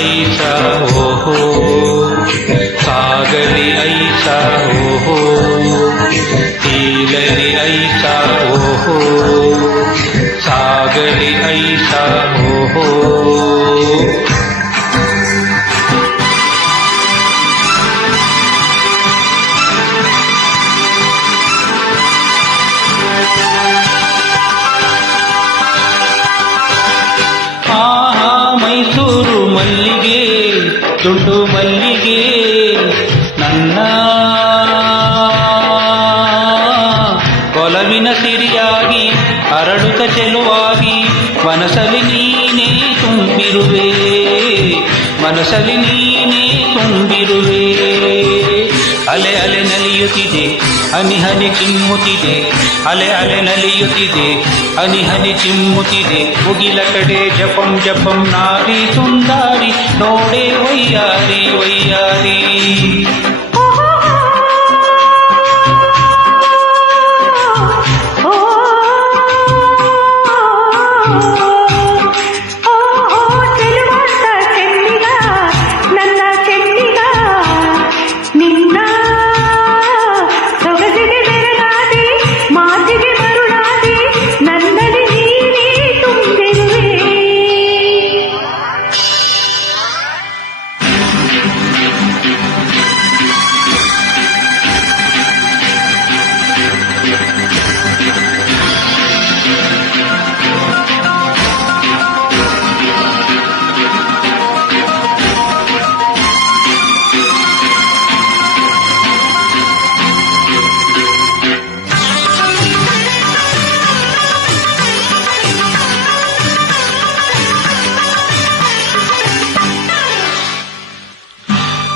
ಐಸ ಓಹೋ ಸಾಗಲಿ ಐಸ ಓಹೋ ತೀಲಲಿ ಐಸ ಓಹೋ ಸಾಗಲಿ ಐಸ ಓಹೋ ಮೈಸೂರು ಮಲ್ಲಿಗೆ ದುಂಡು ಮಲ್ಲಿಗೆ ನನ್ನ ಕೊಲವಿನ ಸಿರಿಯಾಗಿ ಅರಳುತ್ತ ಚೆಲುವಾಗಿ ಮನಸಲಿ ನೀನೇ ತುಂಬಿರುವೆ ಮನಸಲಿ ನೀನೇ ತುಂಬಿರುವೆ ಅಲೆ ಅಲೆ ನಲಿಯುತ್ತಿದೆ ಹನಿ ಹನಿ ಚಿಮ್ಮುತ್ತಿದೆ ಅಲೆ ಅಲೆ ನಲಿಯುತ್ತಿದೆ ಹನಿ ಹನಿ ಚಿಮ್ಮುತ್ತಿದೆ ಮುಗಿಲ ಕಡೆ ಜಪಂ ಜಪಂ ನಾರಿ ಸುಂದಾರಿ ನೋಡೆ ವಯ್ಯಾರಿ ವಯ್ಯಾರಿ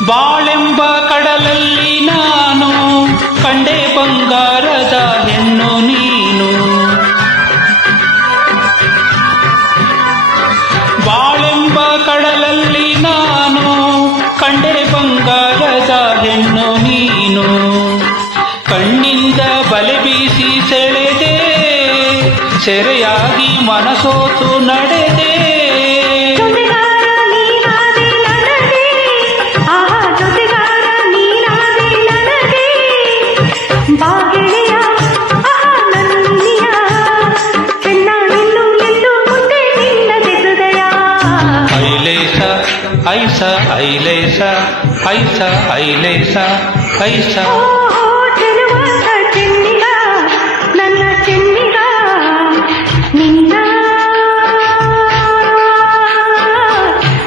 ಬಾಳೆಂಬ ಕಡಲಲ್ಲಿ ನಾನು ಕಂಡೆ ಬಂಗಾರದ ಹೆಣ್ಣು ನೀನು ಬಾಳೆಂಬ ಕಡಲಲ್ಲಿ ನಾನು ಕಂಡೆ ಬಂಗಾರದ ಹೆಣ್ಣು ನೀನು ಕಣ್ಣಿಂದ ಬಲೆ ಬೀಸಿ ಸೆಳೆದೆ ಸೆರೆಯಾಗಿ ಮನಸೋತು ನಡೆದೆ ಐಸ ಐಲೇಸ ಐಸ ಐಲೇಸ ಐಸ ಚೆನ್ನಿಗ ನನ್ನ ಚೆನ್ನಿಗ ನಿನ್ನ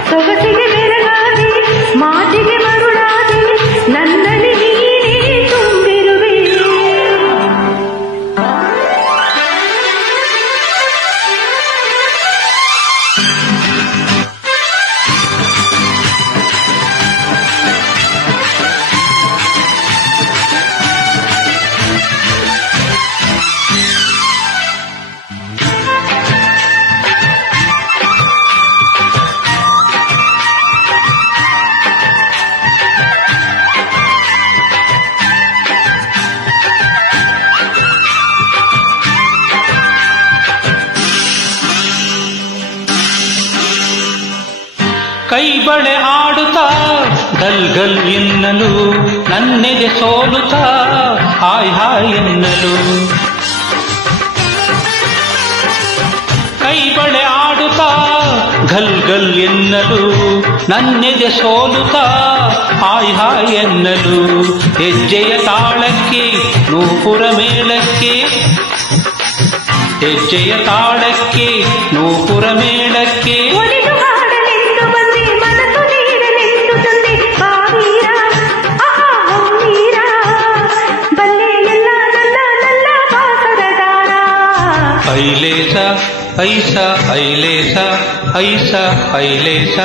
ಸೊಗಸಿಗೆ ಬೆರಗಾಗಿ ಮಾತಿಗೆ ಮರುಳಾಗಿ ನನ್ನಲ್ಲಿ ನೀನೇ ತುಂಬಿರುವೆ ಕೈ ಬಳೆ ಆಡುತ್ತಾ ಗಲ್ ಗಲ್ ಎನ್ನಲು ನನ್ನೆದೆ ಸೋಲುತ್ತಾ ಹಾಯ್ ಹಾಯ್ ಎನ್ನಲು ಕೈ ಬಳೆ ಆಡುತ್ತಾ ಗಲ್ ಗಲ್ ಎನ್ನಲು ನನ್ನೆದೆ ಸೋಲುತ್ತಾ ಹಾಯ್ ಹಾಯ್ ಎನ್ನಲು ಹೆಜ್ಜೆಯ ತಾಳಕ್ಕೆ ನೂಪುರ ಮೇಳಕ್ಕೆ ಹೆಜ್ಜೆಯ ತಾಳಕ್ಕೆ ನೂಪುರ ಮೇಳಕ್ಕೆ ಐಲೇಸ ಐಸ ಐಲೇಸ ಐಸ ಐಲೇಸ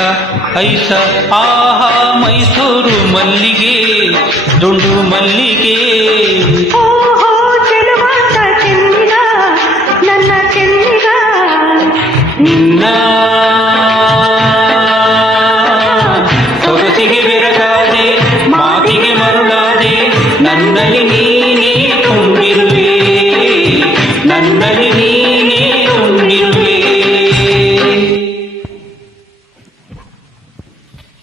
ಐಸ ಆಹಾ ಮೈಸೂರು ಮಲ್ಲಿಗೆ ದುಂಡು ಮಲ್ಲಿಗೆ